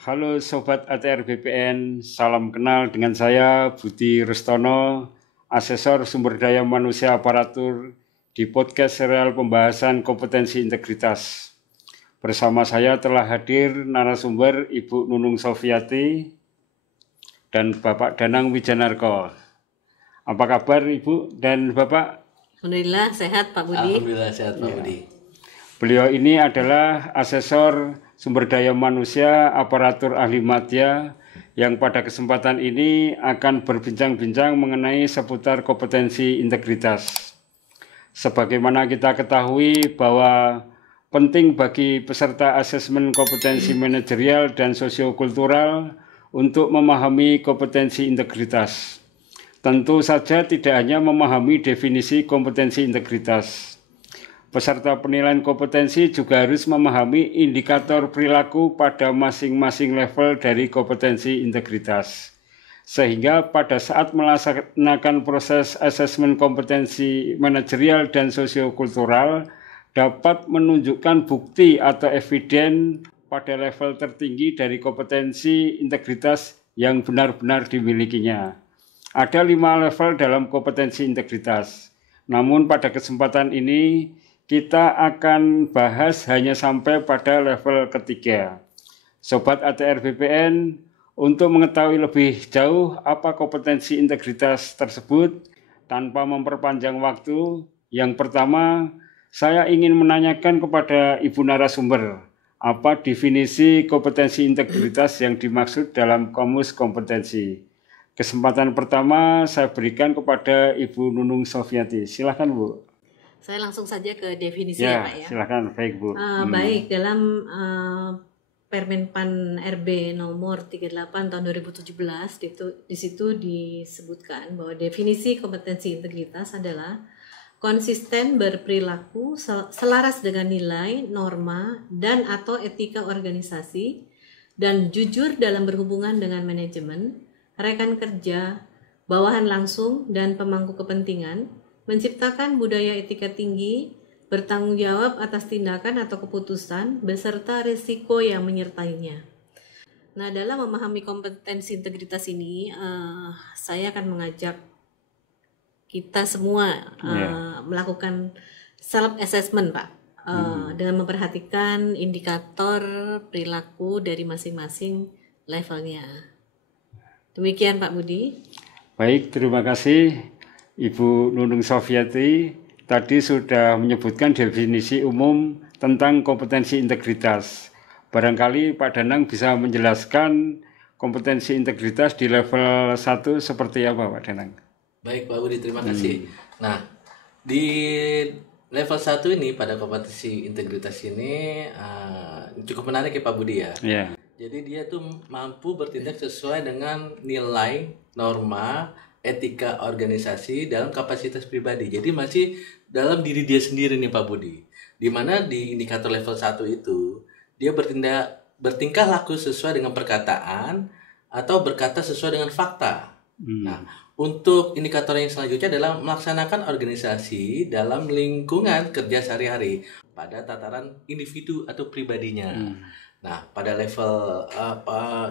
Halo Sobat ATR BPN, salam kenal dengan saya Budi Rustono, Asesor Sumber Daya Manusia Aparatur di podcast serial pembahasan kompetensi integritas. Bersama saya telah hadir narasumber Ibu Nunung Sofiati dan Bapak Danang Wijanarko. Apa kabar Ibu dan Bapak? Alhamdulillah sehat Pak Budi. Alhamdulillah sehat Pak Budi. Beliau ini adalah Asesor Sumber Daya Manusia Aparatur Ahli Madya yang pada kesempatan ini akan berbincang-bincang mengenai seputar kompetensi integritas. Sebagaimana kita ketahui bahwa penting bagi peserta asesmen kompetensi manajerial dan sosiokultural untuk memahami kompetensi integritas. Tentu saja tidak hanya memahami definisi kompetensi integritas. Peserta penilaian kompetensi juga harus memahami indikator perilaku pada masing-masing level dari kompetensi integritas. Sehingga pada saat melaksanakan proses asesmen kompetensi manajerial dan sosiokultural dapat menunjukkan bukti atau eviden pada level tertinggi dari kompetensi integritas yang benar-benar dimilikinya. Ada 5 level dalam kompetensi integritas. Namun pada kesempatan ini kita akan bahas hanya sampai pada level ketiga. Sobat ATR BPN, untuk mengetahui lebih jauh apa kompetensi integritas tersebut, tanpa memperpanjang waktu, yang pertama, saya ingin menanyakan kepada Ibu narasumber, apa definisi kompetensi integritas yang dimaksud dalam kamus kompetensi. Kesempatan pertama saya berikan kepada Ibu Nunung Sofiati. Silakan Bu. Saya langsung saja ke definisi ya Pak ya. Silakan, baik Bu. Baik, dalam Permenpan RB nomor 38 tahun 2017 di situ disebutkan bahwa definisi kompetensi integritas adalah konsisten berperilaku selaras dengan nilai, norma, dan atau etika organisasi dan jujur dalam berhubungan dengan manajemen, rekan kerja, bawahan langsung, dan pemangku kepentingan, menciptakan budaya etika tinggi, bertanggung jawab atas tindakan atau keputusan, beserta risiko yang menyertainya. Nah, dalam memahami kompetensi integritas ini, saya akan mengajak kita semua melakukan self-assessment, Pak, dengan memperhatikan indikator perilaku dari masing-masing levelnya. Demikian Pak Budi. Baik, terima kasih Ibu Nunung Sofiati. Tadi sudah menyebutkan definisi umum tentang kompetensi integritas. Barangkali Pak Danang bisa menjelaskan kompetensi integritas di level 1 seperti apa Pak Danang? Baik Pak Budi, terima kasih. Nah, di level 1 ini pada kompetensi integritas ini cukup menarik ya Pak Budi ya. Yeah. Jadi dia tuh mampu bertindak sesuai dengan nilai, norma, etika organisasi dalam kapasitas pribadi. Jadi masih dalam diri dia sendiri nih Pak Budi. Di mana di indikator level 1 itu dia bertingkah laku sesuai dengan perkataan atau berkata sesuai dengan fakta. Nah, untuk indikator yang selanjutnya adalah melaksanakan organisasi dalam lingkungan kerja sehari-hari pada tataran individu atau pribadinya. Nah, pada level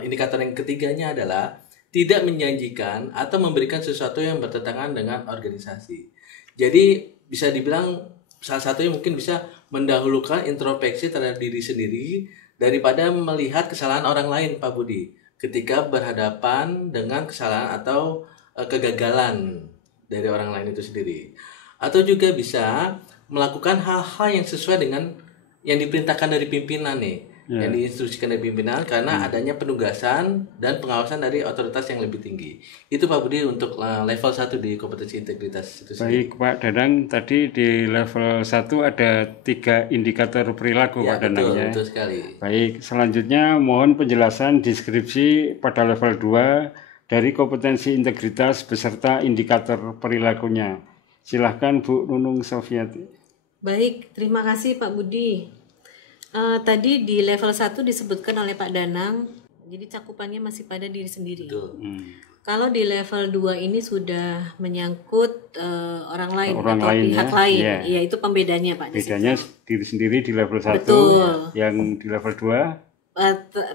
indikator yang ketiganya adalah tidak menjanjikan atau memberikan sesuatu yang bertentangan dengan organisasi. Jadi bisa dibilang salah satunya mungkin bisa mendahulukan introspeksi terhadap diri sendiri daripada melihat kesalahan orang lain Pak Budi ketika berhadapan dengan kesalahan atau kegagalan dari orang lain itu sendiri. Atau juga bisa melakukan hal-hal yang sesuai dengan yang diperintahkan dari pimpinan nih. Yang diinstruksikan dari pimpinan karena adanya penugasan dan pengawasan dari otoritas yang lebih tinggi. Itu Pak Budi untuk level 1 di kompetensi integritas itu sendiri. Baik Pak Danang, tadi di level 1 ada 3 indikator perilaku Pak Danang ya. Betul sekali. Baik, selanjutnya mohon penjelasan deskripsi pada level 2 dari kompetensi integritas beserta indikator perilakunya. Silahkan Bu Nunung Sofiati. Baik, terima kasih Pak Budi. Tadi di level 1 disebutkan oleh Pak Danang, jadi cakupannya masih pada diri sendiri. Betul. Kalau di level 2 ini sudah menyangkut orang lain Orang atau lain pihak ya, lain, ya. ya itu pembedanya Pak. Bedanya diri sendiri di level 1, Betul. yang di level 2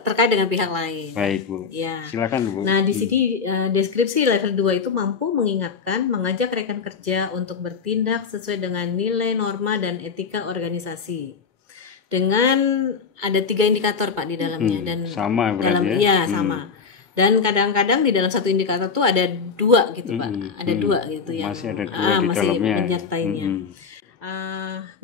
terkait dengan pihak lain. Baik Bu. Ya. Silakan Bu. Nah, di sini deskripsi level 2 itu mampu mengingatkan, mengajak rekan kerja untuk bertindak sesuai dengan nilai, norma, dan etika organisasi. Dengan ada 3 indikator Pak di dalamnya dan sama berarti ya sama. Dan kadang-kadang di dalam satu indikator tuh ada 2 gitu Pak, ada 2 gitu yang masih ada 2 di masih dalamnya. menyertainya.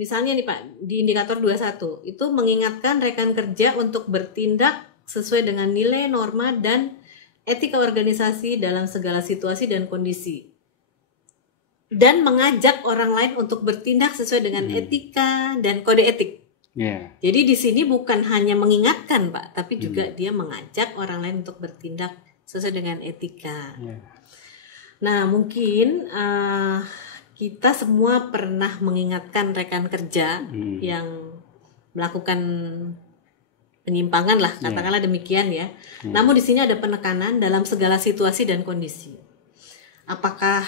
Misalnya nih Pak, di indikator 21 itu mengingatkan rekan kerja untuk bertindak sesuai dengan nilai, norma, dan etika organisasi dalam segala situasi dan kondisi. Dan mengajak orang lain untuk bertindak sesuai dengan etika dan kode etik. Yeah. Jadi di sini bukan hanya mengingatkan Pak, tapi juga dia mengajak orang lain untuk bertindak sesuai dengan etika. Yeah. Nah mungkin kita semua pernah mengingatkan rekan kerja yang melakukan penyimpangan lah, katakanlah demikian ya. Namun di sini ada penekanan dalam segala situasi dan kondisi. Apakah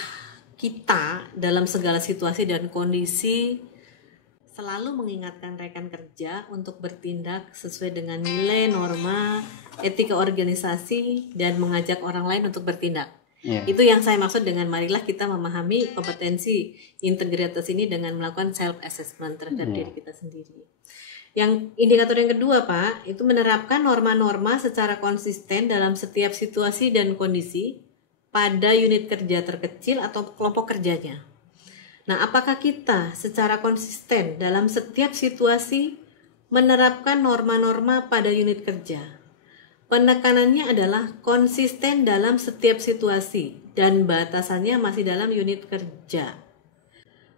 kita dalam segala situasi dan kondisi selalu mengingatkan rekan kerja untuk bertindak sesuai dengan nilai, norma, etika organisasi, dan mengajak orang lain untuk bertindak? Itu yang saya maksud dengan marilah kita memahami kompetensi integritas ini dengan melakukan self assessment terhadap diri kita sendiri. Yang indikator yang kedua Pak, itu menerapkan norma-norma secara konsisten dalam setiap situasi dan kondisi pada unit kerja terkecil atau kelompok kerjanya. Nah, apakah kita secara konsisten dalam setiap situasi menerapkan norma-norma pada unit kerja? Penekanannya adalah konsisten dalam setiap situasi dan batasannya masih dalam unit kerja.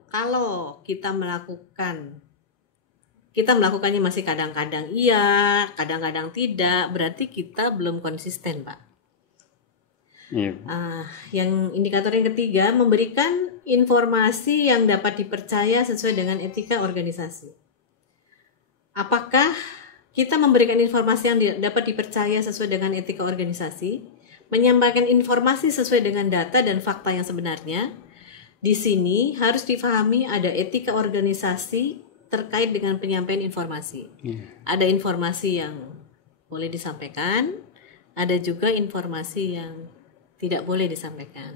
Kalau kita melakukannya masih kadang-kadang iya, kadang-kadang tidak, berarti kita belum konsisten, Pak. Yang indikator yang ketiga, memberikan informasi yang dapat dipercaya sesuai dengan etika organisasi. Apakah kita memberikan informasi yang dapat dipercaya sesuai dengan etika organisasi, menyampaikan informasi sesuai dengan data dan fakta yang sebenarnya? Di sini harus difahami ada etika organisasi terkait dengan penyampaian informasi. Ada informasi yang boleh disampaikan, ada juga informasi yang tidak boleh disampaikan.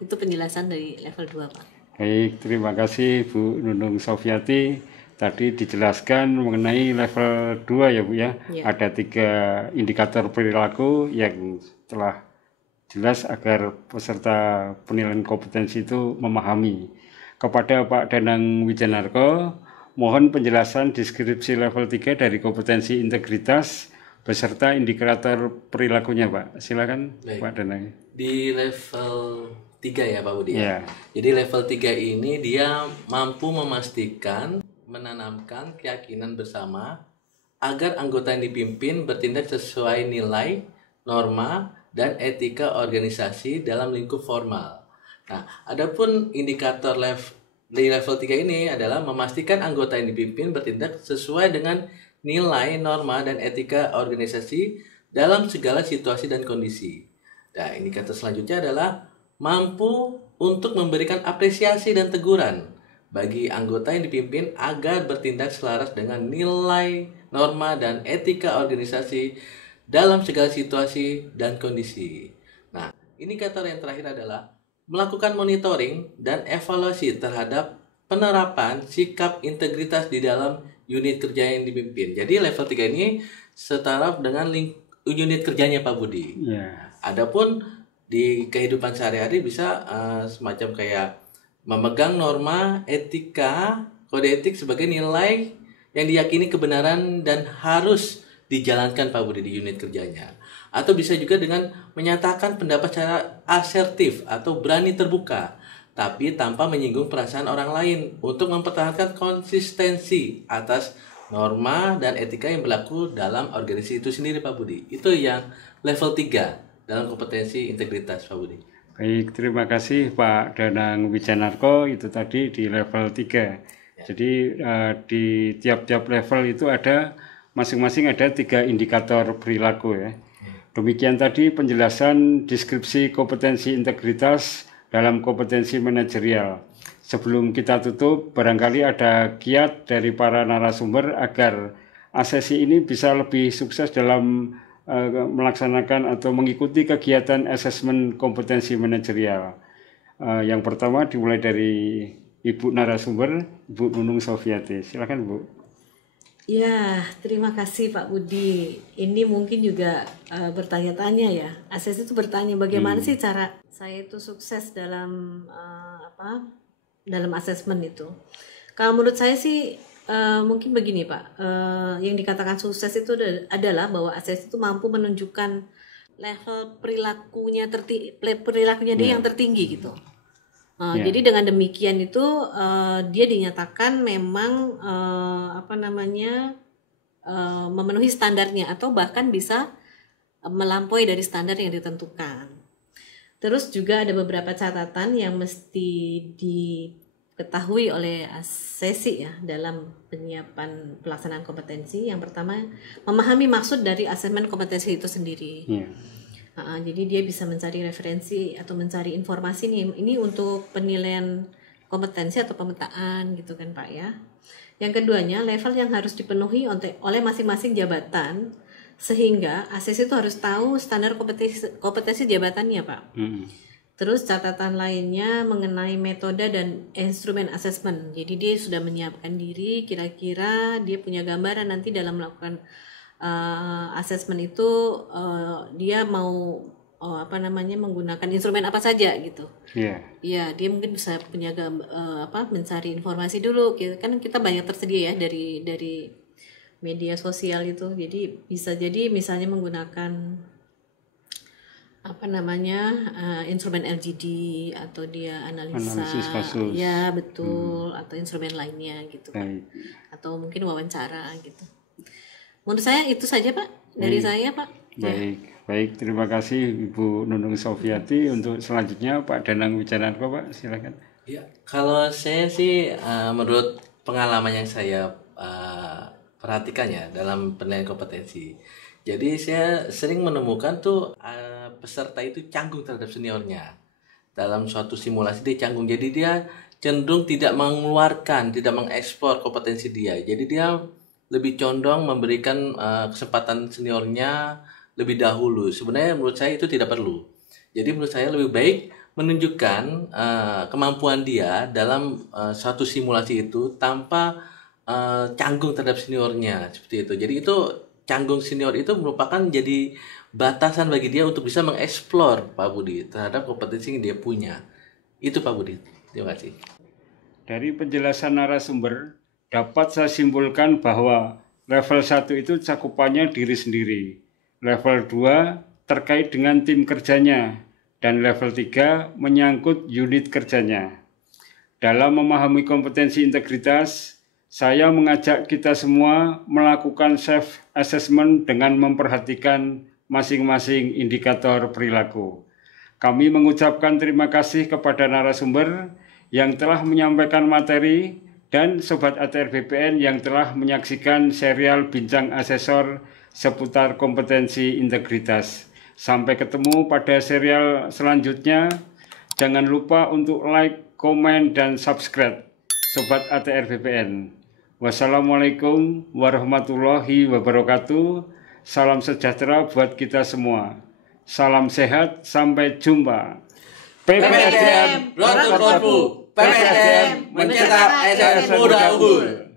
Itu penjelasan dari level 2, Pak. Baik, terima kasih Bu Nunung Sofiati. Tadi dijelaskan mengenai level 2 ya Bu ya. Ada 3 indikator perilaku yang telah jelas agar peserta penilaian kompetensi itu memahami. Kepada Pak Danang Wijanarko, mohon penjelasan deskripsi level 3 dari kompetensi integritas beserta indikator perilakunya Pak. Silakan. Baik. Pak Danang. Di level 3 ya Pak Budi ya. Jadi level 3 ini dia mampu memastikan menanamkan keyakinan bersama agar anggota yang dipimpin bertindak sesuai nilai, norma, dan etika organisasi dalam lingkup formal. Nah, adapun indikator di level 3 ini adalah memastikan anggota yang dipimpin bertindak sesuai dengan nilai, norma, dan etika organisasi dalam segala situasi dan kondisi. Nah, indikator selanjutnya adalah mampu untuk memberikan apresiasi dan teguran bagi anggota yang dipimpin agar bertindak selaras dengan nilai, norma, dan etika organisasi dalam segala situasi dan kondisi. Nah, indikator yang terakhir adalah melakukan monitoring dan evaluasi terhadap penerapan sikap integritas di dalam unit kerja yang dipimpin. Jadi level 3 ini setara dengan unit kerjanya Pak Budi. Adapun di kehidupan sehari-hari bisa semacam kayak memegang norma, etika, kode etik sebagai nilai yang diyakini kebenaran dan harus dijalankan Pak Budi di unit kerjanya. Atau bisa juga dengan menyatakan pendapat secara asertif atau berani terbuka, tapi tanpa menyinggung perasaan orang lain untuk mempertahankan konsistensi atas norma dan etika yang berlaku dalam organisasi itu sendiri Pak Budi. Itu yang level 3 dalam kompetensi integritas Pak Budi. Baik, terima kasih Pak Danang Wijanarko. Itu tadi di level 3. Jadi di tiap-tiap level itu ada masing-masing ada 3 indikator perilaku ya. Demikian tadi penjelasan deskripsi kompetensi integritas dalam kompetensi manajerial. Sebelum kita tutup, barangkali ada kiat dari para narasumber agar ASESI ini bisa lebih sukses dalam melaksanakan atau mengikuti kegiatan asesmen kompetensi manajerial. Yang pertama dimulai dari Ibu narasumber, Ibu Nunung Sofiati. Silakan Bu. Ya, terima kasih Pak Budi. Ini mungkin juga bertanya-tanya ya. ASESI itu bertanya bagaimana sih cara saya itu sukses dalam dalam asesmen itu. Kalau menurut saya sih mungkin begini Pak, yang dikatakan sukses itu adalah bahwa ASESI itu mampu menunjukkan level perilakunya dia yang tertinggi gitu. Jadi dengan demikian itu dia dinyatakan memang memenuhi standarnya atau bahkan bisa melampaui dari standar yang ditentukan. Terus juga ada beberapa catatan yang mesti diketahui oleh ASESI ya dalam penyiapan pelaksanaan kompetensi. Yang pertama, memahami maksud dari asesmen kompetensi itu sendiri. Jadi dia bisa mencari referensi atau mencari informasi nih, ini untuk penilaian kompetensi atau pemetaan gitu kan Pak ya. Yang keduanya, level yang harus dipenuhi oleh masing-masing jabatan, sehingga ASESI itu harus tahu standar kompetensi jabatannya Pak. Terus catatan lainnya mengenai metode dan instrumen asesmen. Jadi dia sudah menyiapkan diri, kira-kira dia punya gambaran nanti dalam melakukan asesmen itu dia mau menggunakan instrumen apa saja gitu. Iya, dia mungkin bisa punya mencari informasi dulu. Kan kita banyak tersedia ya dari media sosial itu. Jadi bisa jadi misalnya menggunakan instrumen LGD atau dia analisis kasus. Ya, betul, atau instrumen lainnya gitu kan. Atau mungkin wawancara gitu. Menurut saya itu saja Pak dari saya Pak. Baik, terima kasih Ibu Nunung Sofiati. Untuk selanjutnya Pak Danang Wijanarko Pak, silakan. Ya, kalau saya sih menurut pengalaman yang saya perhatikan ya dalam penilaian kompetensi. Jadi saya sering menemukan tuh peserta itu canggung terhadap seniornya. Dalam suatu simulasi dia canggung, jadi dia cenderung tidak mengeluarkan, tidak mengekspor kompetensi dia. Jadi dia lebih condong memberikan kesempatan seniornya lebih dahulu. Sebenarnya menurut saya itu tidak perlu. Jadi menurut saya lebih baik menunjukkan kemampuan dia dalam suatu simulasi itu tanpa canggung terhadap seniornya seperti itu. Jadi itu canggung senior itu merupakan jadi batasan bagi dia untuk bisa mengeksplor Pak Budi terhadap kompetensi yang dia punya. Itu Pak Budi. Terima kasih. Dari penjelasan narasumber dapat saya simpulkan bahwa level 1 itu cakupannya diri sendiri, level 2 terkait dengan tim kerjanya, dan level 3 menyangkut unit kerjanya. Dalam memahami kompetensi integritas, saya mengajak kita semua melakukan self-assessment dengan memperhatikan masing-masing indikator perilaku. Kami mengucapkan terima kasih kepada narasumber yang telah menyampaikan materi dan Sobat ATR BPN yang telah menyaksikan serial Bincang Asesor seputar kompetensi integritas. Sampai ketemu pada serial selanjutnya. Jangan lupa untuk like, komen, dan subscribe Sobat ATR BPN. Wassalamualaikum warahmatullahi wabarakatuh. Salam sejahtera buat kita semua. Salam sehat, sampai jumpa. PPSDM, Road to PPSDM mencetak ASN muda unggul.